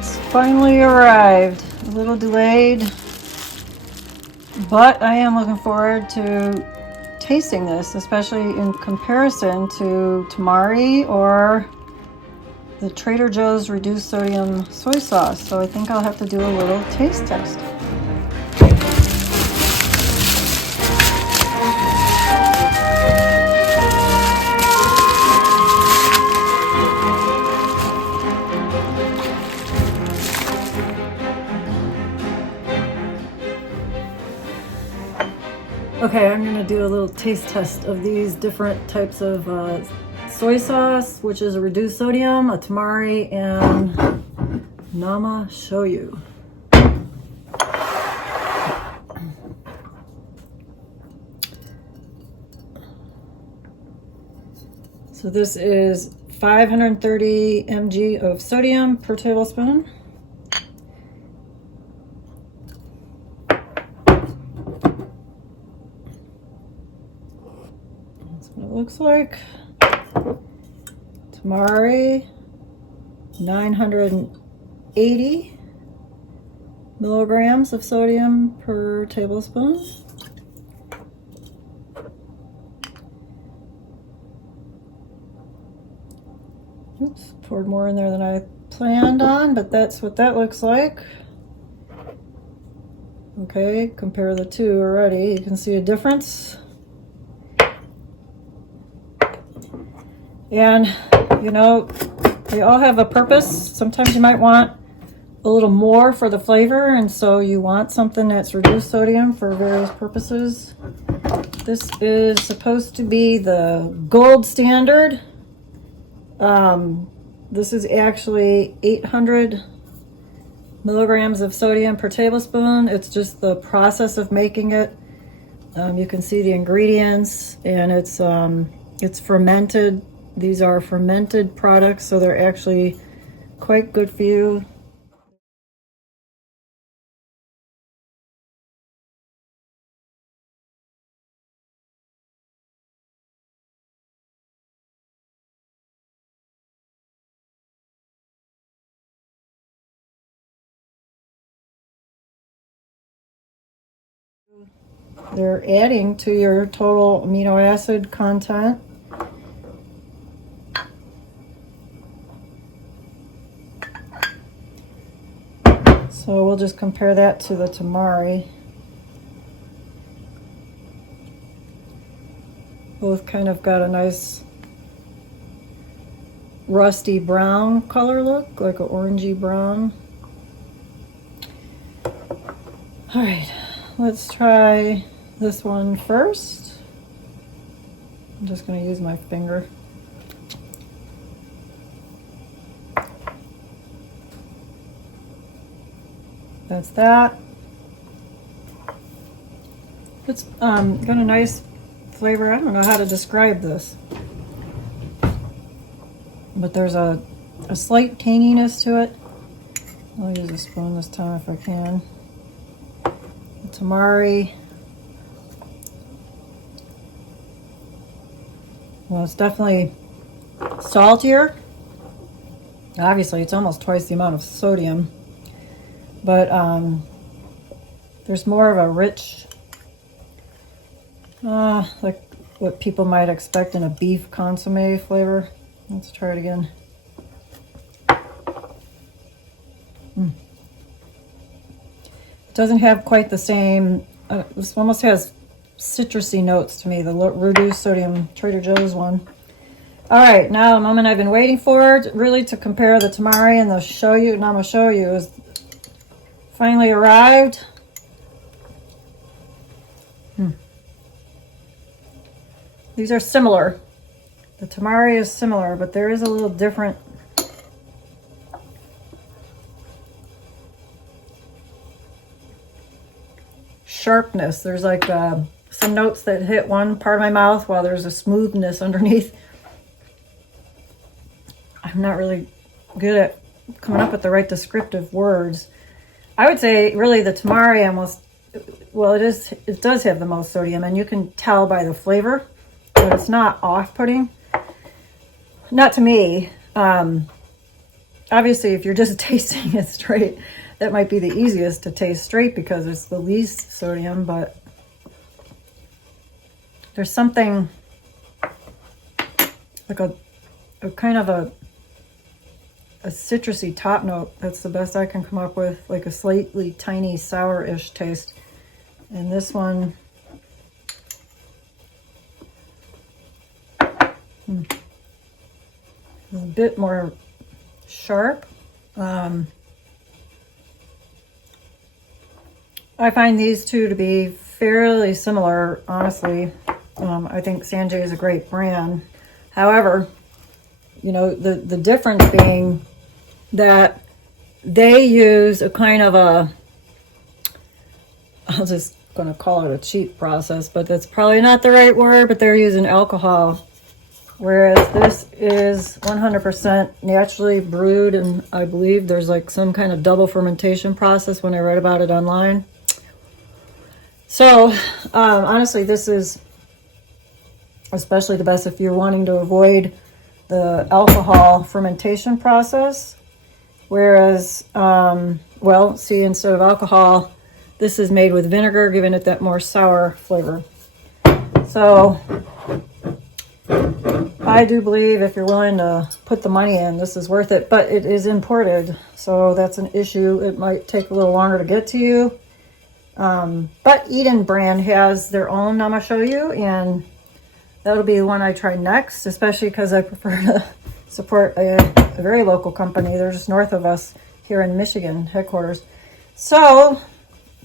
It's finally arrived. A little delayed, but I am looking forward to tasting this, especially in comparison to Tamari or the Trader Joe's reduced sodium soy sauce. So I think I'll have to do a little taste test. Okay, I'm gonna do a little taste test of these different types of soy sauce, which is a reduced sodium, a Tamari, and Nama Shoyu. So this is 530 mg of sodium per tablespoon. Looks like Tamari, 980 milligrams of sodium per tablespoon. Oops, poured more in there than I planned on, but that's what that looks like. Okay, compare the two already. You can see a difference. And, you know, they all have a purpose. Sometimes you might want a little more for the flavor, and so you want something that's reduced sodium for various purposes. This is supposed to be the gold standard. This is actually 800 milligrams of sodium per tablespoon. It's just the process of making it. You can see the ingredients, and it's fermented. These are fermented products, so they're actually quite good for you. They're adding to your total amino acid content. So we'll just compare that to the Tamari. Both kind of got a nice rusty brown color look, like an orangey brown. All right, let's try this one first. I'm just going to use my finger. That's that. It's got a nice flavor. I don't know how to describe this, but there's a slight tanginess to it. I'll use a spoon this time if I can. The Tamari, well, it's definitely saltier. Obviously, it's almost twice the amount of sodium. But there's more of a rich, like what people might expect in a beef consomme flavor. Let's try it again. It doesn't have quite the same, this almost has citrusy notes to me, the reduced sodium Trader Joe's one. All right, now the moment I've been waiting for, really to compare the Tamari and the Shoyu, Nama Shoyu, is finally arrived. These are similar. The Tamari is similar, but there is a little different sharpness. There's like some notes that hit one part of my mouth while there's a smoothness underneath. I'm not really good at coming up with the right descriptive words. I would say really the Tamari almost, well, it does have the most sodium, and you can tell by the flavor, but it's not off-putting. Not to me. obviously, if you're just tasting it straight, that might be the easiest to taste straight because it's the least sodium, but there's something like a kind of a citrusy top note. That's the best I can come up with, like a slightly tiny sour-ish taste. And this one, is a bit more sharp. I find these two to be fairly similar, honestly. I think Sanjay is a great brand. However, you know, the difference being that they use a kind of a, I'm just going to call it a cheap process, but that's probably not the right word, but they're using alcohol. Whereas this is 100% naturally brewed, and I believe there's like some kind of double fermentation process when I read about it online. So, honestly, this is especially the best if you're wanting to avoid the alcohol fermentation process. Whereas, well, see, instead of alcohol, this is made with vinegar, giving it that more sour flavor. So, I do believe if you're willing to put the money in, this is worth it. But it is imported, so that's an issue. It might take a little longer to get to you. But Eden brand has their own Nama Shoyu, and that'll be the one I try next, especially because I prefer to support a very local company. They're just north of us here in Michigan, headquarters. So,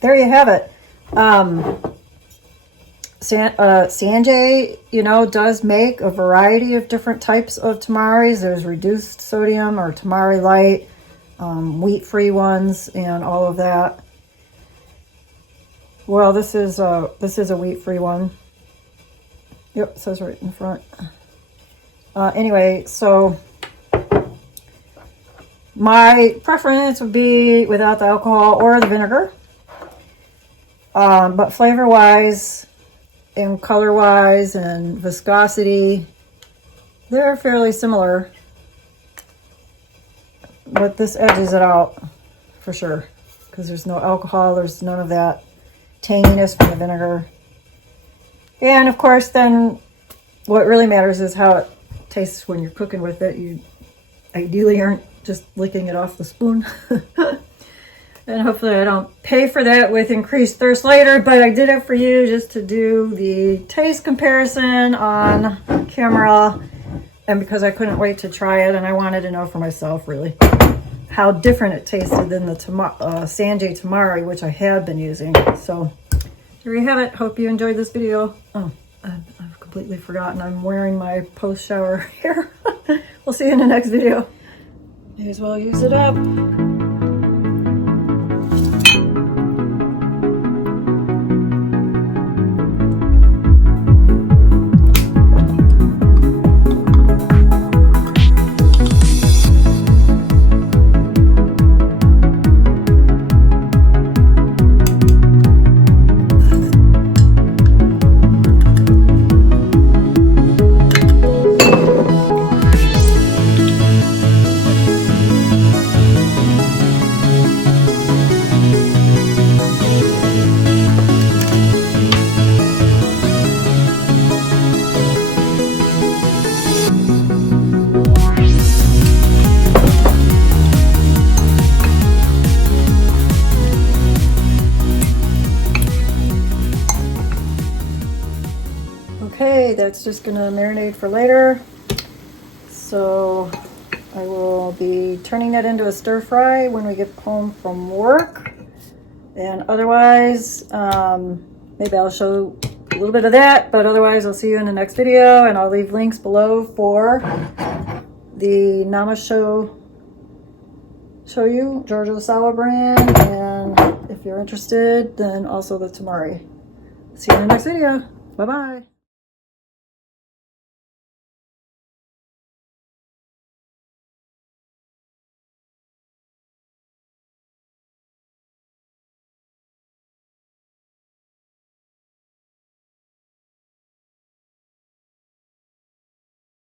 there you have it. Sanjay, you know, does make a variety of different types of tamaris. There's reduced sodium or tamari light, wheat-free ones, and all of that. Well, this is a wheat-free one. Yep, it says right in the front. Anyway, so my preference would be without the alcohol or the vinegar. But flavor-wise and color-wise and viscosity, they're fairly similar. But this edges it out for sure because there's no alcohol, there's none of that tanginess from the vinegar. And of course, then what really matters is how it tastes when you're cooking with it. You ideally aren't just licking it off the spoon. And hopefully I don't pay for that with increased thirst later, but I did it for you just to do the taste comparison on camera, and because I couldn't wait to try it and I wanted to know for myself really how different it tasted than the Sanjay Tamari, which I had been using. So there you have it. Hope you enjoyed this video. Oh, I've completely forgotten. I'm wearing my post-shower hair. We'll see you in the next video. May as well use it up. Okay, that's just gonna marinate for later. So I will be turning that into a stir fry when we get home from work. And otherwise, maybe I'll show a little bit of that, but otherwise I'll see you in the next video, and I'll leave links below for the Nama Shoyu, Ohsawa brand, and if you're interested, then also the Tamari. See you in the next video. Bye-bye.